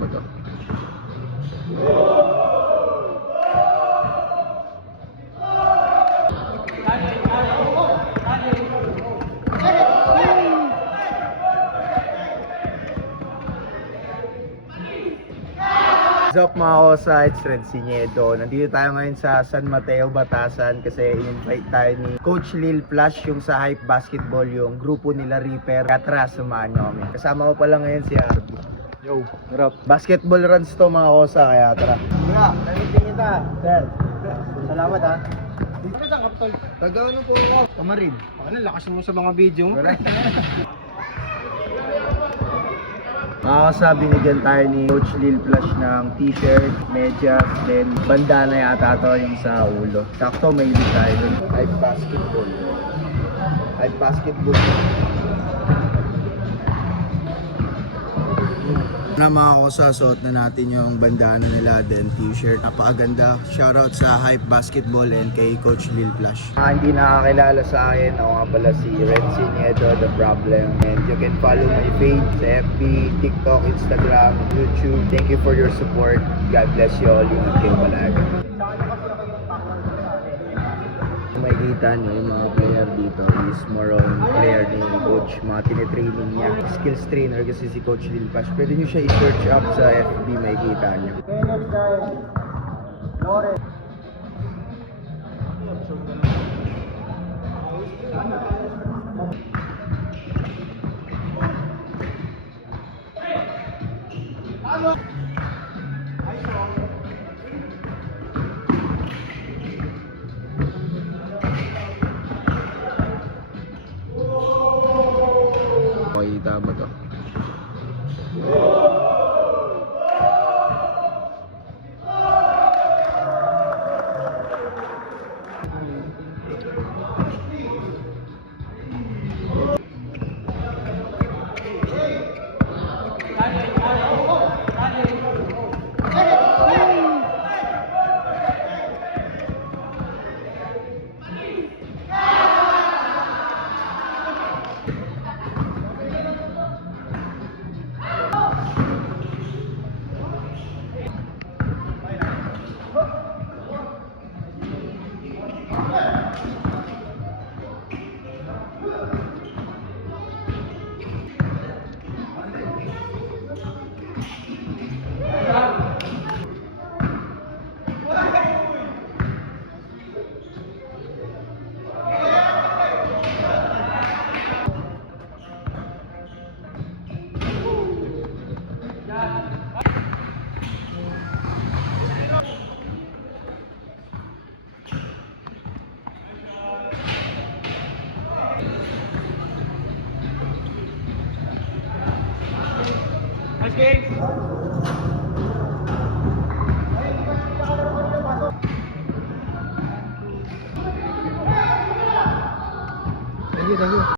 Ba to? What's up mga kosa, it's Red Sinedo. Nandito tayo ngayon sa San Mateo, Batasan kasi in-invite tayo ni Coach Lil Flash yung sa Hype Basketball, yung grupo nila Reaper. Kaya tara, samahan nyo kami. Kasama ko pala ngayon si Arby. Yo, harap. Basketball runs to mga kosa, kaya tara. Kuya, namitin kita. Sir, Salamat ha. Dito ka saan, Kapitol? taga ano po ako? Kamarin. Ano, lakas mo sa mga video mo. Wala. Mga kosa, binigyan tayo ni Coach Lil Flash ng t-shirt, medyas, then bandana yata to yung sa ulo. Sakto, may ibig tayo dun. Hype Basketball. Hype Basketball. Na mga kosa, suot na natin yung bandana nila, then t-shirt. Napakaganda. Shoutout sa Hype Basketball and kay Coach Lil Flash. Hindi nakakilala sa akin, ako nga pala si Red Sinedo, The Problem. And you can follow my page sa FB, TikTok, Instagram, YouTube. Thank you for your support. God bless you all. Ingat kayo palagi. Kung makikita nyo, yung mga player dito is more on player ni Coach, mga tinitraining niya. Skills trainer kasi si Coach Lil Flash. Pwede nyo siya i-search up sa FB, makikita nyo. Makikita ba to? Thank you.